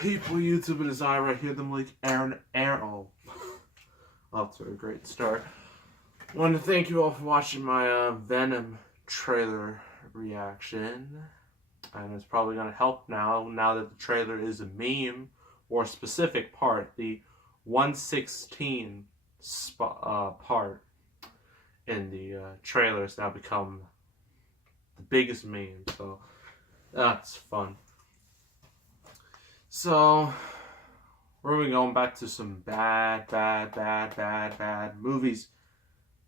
people, YouTube, and Zyra, hear them like Aaron. Oh, off to a great start. I want to thank you all for watching my Venom trailer reaction. And it's probably going to help now that the trailer is a meme, or a specific part, the 116 part in the trailer has now become the biggest meme, so that's fun. So, we're going to be going back to some bad movies.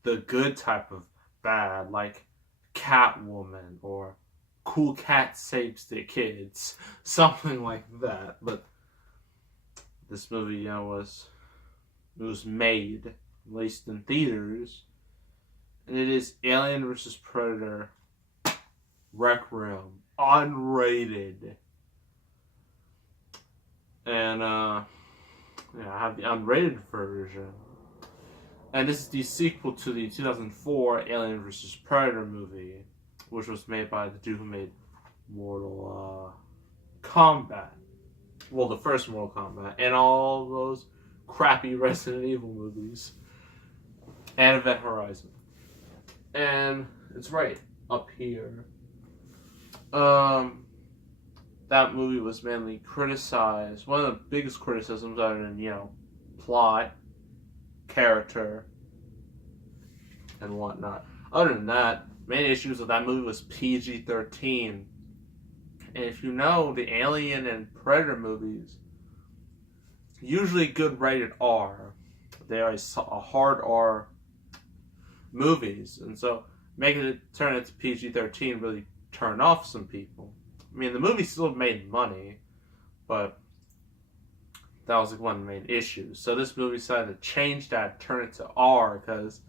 The good type of bad, like Catwoman, or Cool Cat Saves the Kids, something like that. But this movie, was made, released in theaters, and it is Alien vs. Predator Requiem, unrated. And I have the unrated version. And this is the sequel to the 2004 Alien vs. Predator movie, which was made by the dude who made Mortal Kombat. Well, the first Mortal Kombat, and all those crappy Resident Evil movies, and Event Horizon. And it's right up here. That movie was mainly criticized. One of the biggest criticisms, other than, plot, character, and whatnot. Other than that, main issues with that movie was PG-13. And if you know, the Alien and Predator movies, usually good rated R. They are a hard R movies. And so making it turn into PG-13 really turned off some people. I mean, the movie still made money, but that was one of the main issues. So this movie decided to change that, turn it to R, because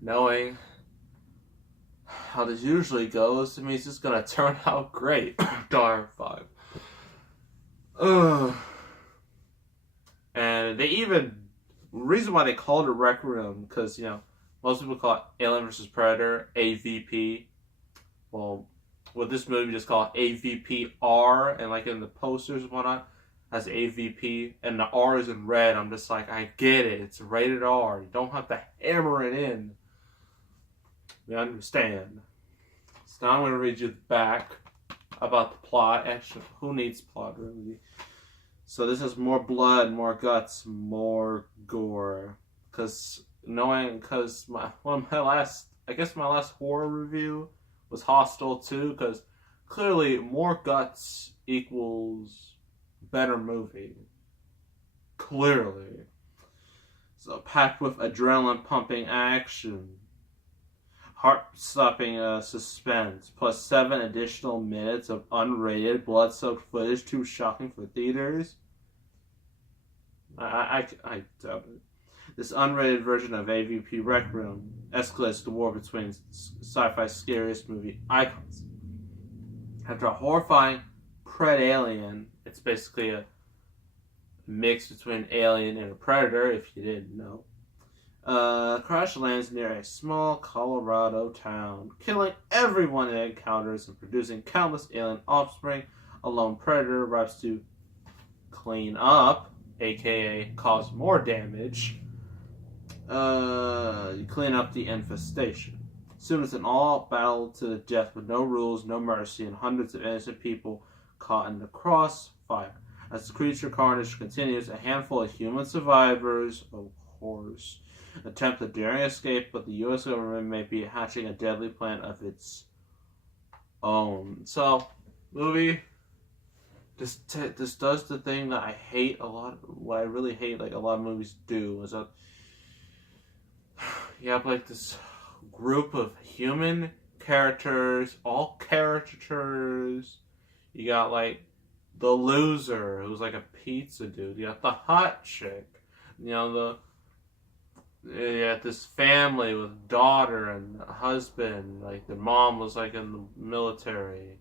knowing how this usually goes, it means it's going to turn out great. Darn 5. And they even, reason why they called it Requiem, because, most people call it Alien vs. Predator, AVP. Well, with this movie, just call it AVP-R, and like in the posters and whatnot, has AVP, and the R is in red. I'm just like, I get it. It's rated R. You don't have to hammer it in. You understand. So now I'm going to read you the back about the plot. Actually, who needs plot, really? So this has more blood, more guts, more gore. Because my last horror review was Hostel 2, because clearly more guts equals better movie. Clearly. So packed with adrenaline pumping action, heart-stopping suspense, plus 7 additional minutes of unrated, blood-soaked footage, too shocking for theaters. I doubt it. This unrated version of AVP Requiem escalates the war between sci-fi's scariest movie icons. After a horrifying Pred-Alien, it's basically a mix between Alien and a Predator, if you didn't know. Crash lands near a small Colorado town, killing everyone it encounters and producing countless alien offspring. A lone Predator arrives to clean up, aka cause more damage. Clean up the infestation. Soon it's an all battle to the death with no rules, no mercy, and hundreds of innocent people caught in the crossfire. As the creature carnage continues, a handful of human survivors, of course, attempt a daring escape, but the U.S. government may be hatching a deadly plan of its own. So, movie, this does the thing that I hate a lot. What I really hate, like a lot of movies do, is that you have like this group of human characters, all caricatures. You got like the loser, who's like a pizza dude. You got the hot chick. You got this family with daughter and husband. Like their mom was like in the military. You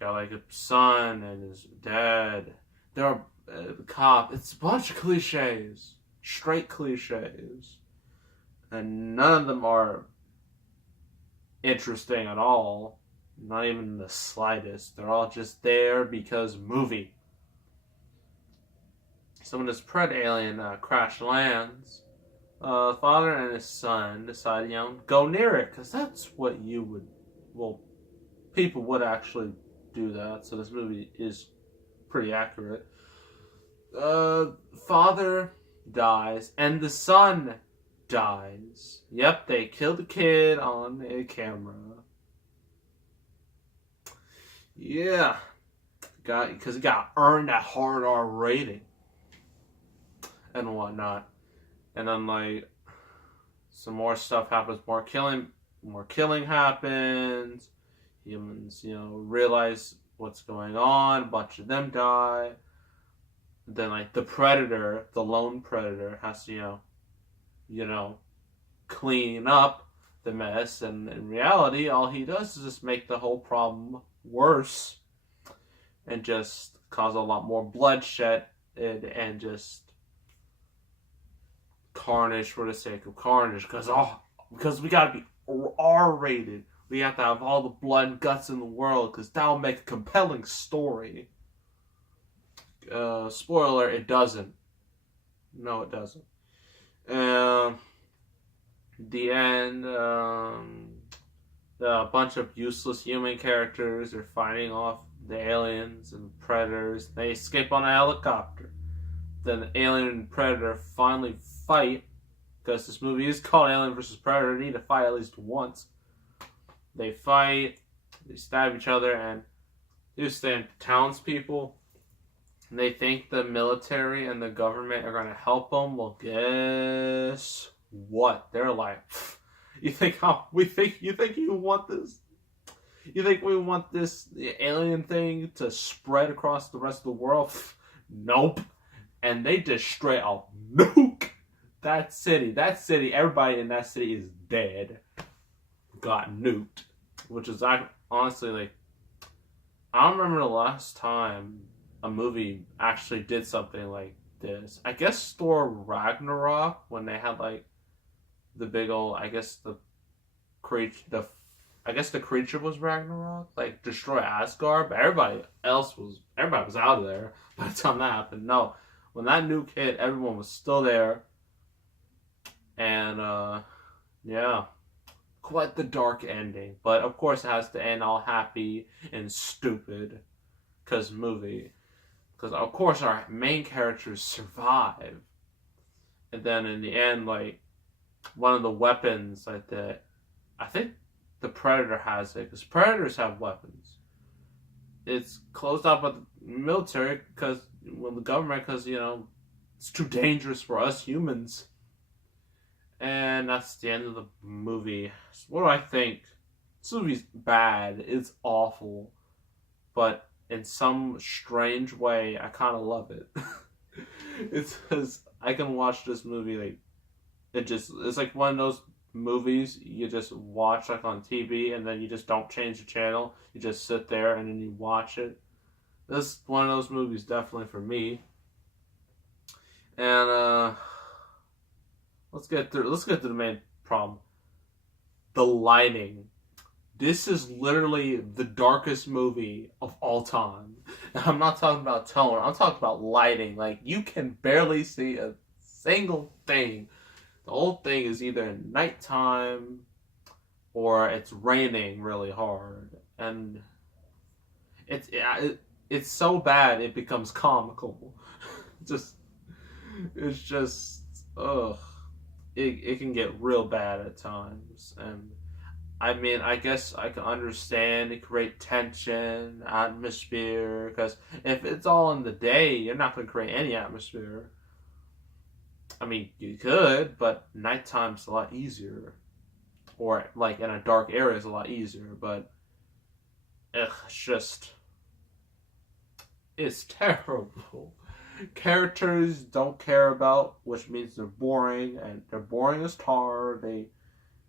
got like a son and his dad. There are the cop. It's a bunch of cliches, straight cliches. And none of them are interesting at all. Not even the slightest. They're all just there because movie. So when this Predator alien crash lands, the father and his son decide, go near it, because that's what you would, well, people would actually do that. So this movie is pretty accurate. Father dies, and the son dies. Yep, they killed the kid on a camera. Yeah, because it got earned that hard R rating and whatnot. And then like some more stuff happens, more killing happens. Humans, realize what's going on. A bunch of them die. Then like the predator, the lone predator, has to clean up the mess. And in reality, all he does is just make the whole problem worse, and just cause a lot more bloodshed and just carnage for the sake of carnage. Because we gotta be R-rated. We have to have all the blood and guts in the world, because that'll make a compelling story. Spoiler, it doesn't. No, it doesn't. The end, a bunch of useless human characters are fighting off the aliens and predators. They escape on a helicopter. Then the alien and predator finally fight, because this movie is called Alien vs. Predator. They need to fight at least once. They fight, they stab each other, and they stand townspeople. They think the military and the government are going to help them. Well, guess what? They're like, you think you want this? You think we want this alien thing to spread across the rest of the world? Nope. And they just straight up nuke that city. That city, everybody in that city is dead. Got nuked. Which is honestly like, I don't remember the last time a movie actually did something like this. I guess Thor Ragnarok, when they had like the big old, I guess the creature was Ragnarok, like destroy Asgard, but everybody was out of there by the time that happened. No, when that nuke hit, everyone was still there, and yeah, quite the dark ending. But of course, it has to end all happy and stupid, because of course our main characters survive, and then in the end, like one of the weapons, like I think the Predator has it, because Predators have weapons. It's closed out by the military, because it's too dangerous for us humans. And that's the end of the movie. So what do I think? This movie's bad. It's awful. But in some strange way, I kind of love it. It's because I can watch this movie, like, it's like one of those movies you just watch like on TV, and then you just don't change the channel. You just sit there and then you watch it. This is one of those movies, definitely for me. And let's get to the main problem. The lighting. This is literally the darkest movie of all time. Now, I'm not talking about tone. I'm talking about lighting. Like, you can barely see a single thing. The whole thing is either nighttime or it's raining really hard, and it's so bad it becomes comical. It's just ugh. It can get real bad at times, and I mean, I guess I can understand it create tension, atmosphere, because if it's all in the day, you're not going to create any atmosphere. I mean, you could, but nighttime's a lot easier. Or, like, in a dark area is a lot easier, but it's terrible. Characters don't care about, which means they're boring, and they're boring as tar. They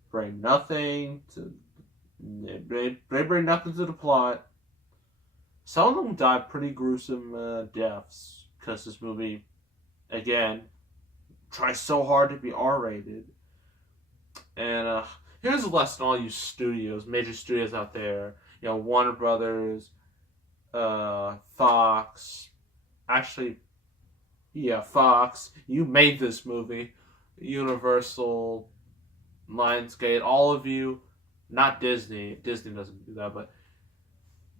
bring nothing to the plot. Some of them die pretty gruesome deaths, because this movie, again, tries so hard to be R-rated. And here's a lesson to all you major studios out there. Warner Brothers, Fox. Actually, Yeah, Fox, you made this movie. Universal, Lionsgate, all of you. Not Disney. Disney doesn't do that, but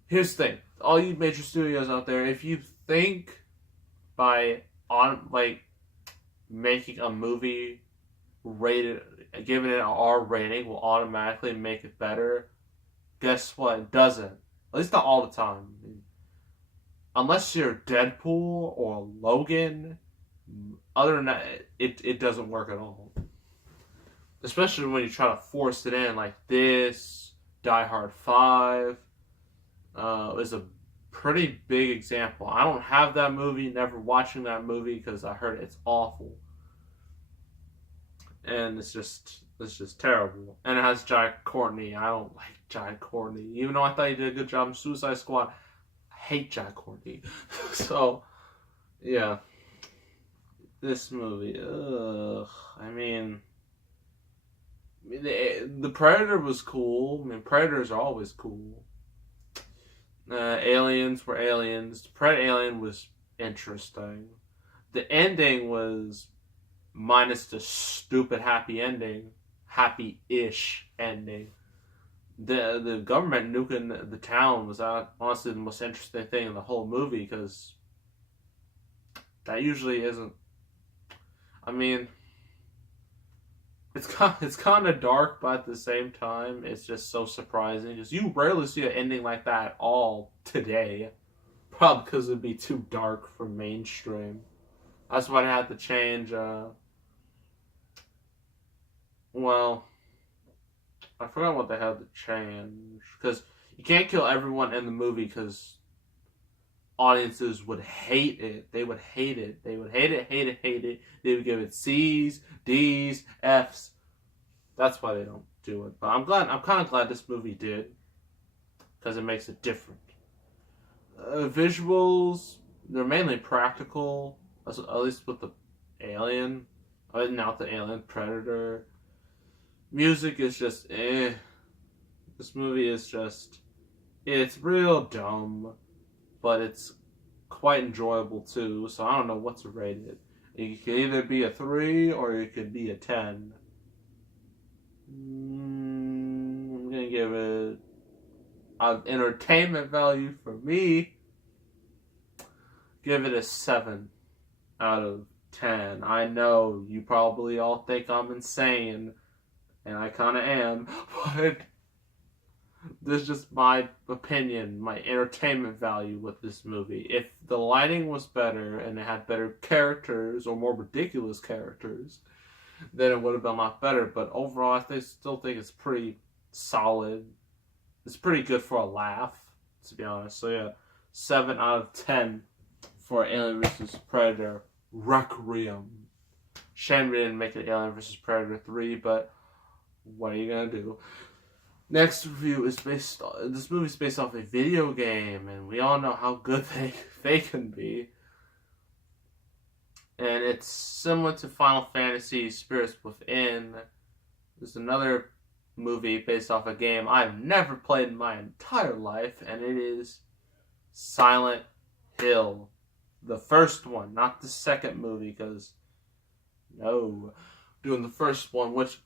here's the thing. All you major studios out there, if you think by making a movie rated, giving it an R rating will automatically make it better, guess what? It doesn't. At least not all the time. Unless you're Deadpool or Logan, other than that, it doesn't work at all. Especially when you try to force it in, like this, Die Hard 5 is a pretty big example. I don't have that movie, never watching that movie because I heard it's awful. And it's just terrible. And it has Jai Courtney. I don't like Jai Courtney. Even though I thought he did a good job in Suicide Squad, I hate Jai Courtney. So, yeah. This movie, ugh. I mean, the Predator was cool. I mean, Predators are always cool. Aliens were aliens. The Predator Alien was interesting. The ending was, minus the stupid happy ending, happy-ish ending. The government nuking the town was honestly the most interesting thing in the whole movie, because that usually isn't. I mean, it's kind of dark, but at the same time, it's just so surprising, because you rarely see an ending like that at all today. Probably because it'd be too dark for mainstream. That's why they had to change. Well, I forgot what they had to change, because you can't kill everyone in the movie, because audiences would hate it. They would hate it. They would hate it, hate it, hate it. They would give it C's, D's, F's. That's why they don't do it. But I'm kind of glad this movie did, because it makes it different. Visuals, they're mainly practical, at least with the Alien. Not the Alien, Predator. Music is just eh. This movie is just, it's real dumb, but it's quite enjoyable too, so I don't know what to rate it. It could either be a 3 or it could be a 10. I'm gonna give it an entertainment value for me. Give it a 7 out of 10. I know you probably all think I'm insane, and I kind of am, but this is just my opinion, my entertainment value with this movie. If the lighting was better and it had better characters or more ridiculous characters, then it would have been a lot better. But overall, I still think it's pretty solid. It's pretty good for a laugh, to be honest. So yeah, 7 out of 10 for Alien vs. Predator Requiem. Shame we didn't make it Alien vs. Predator 3, but what are you gonna do? Next review is this movie's based off a video game, and we all know how good they can be. And it's similar to Final Fantasy Spirits Within. There's another movie based off a game I've never played in my entire life, and it is Silent Hill. The first one, not the second movie, because no, doing the first one, which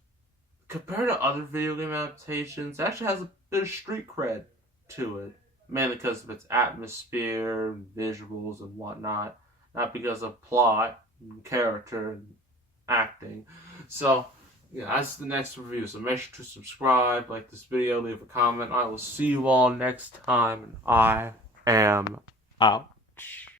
compared to other video game adaptations, it actually has a bit of street cred to it. Mainly because of its atmosphere, visuals, and whatnot. Not because of plot, and character, and acting. So, yeah, that's the next review. So make sure to subscribe, like this video, leave a comment. I will see you all next time, and I am out.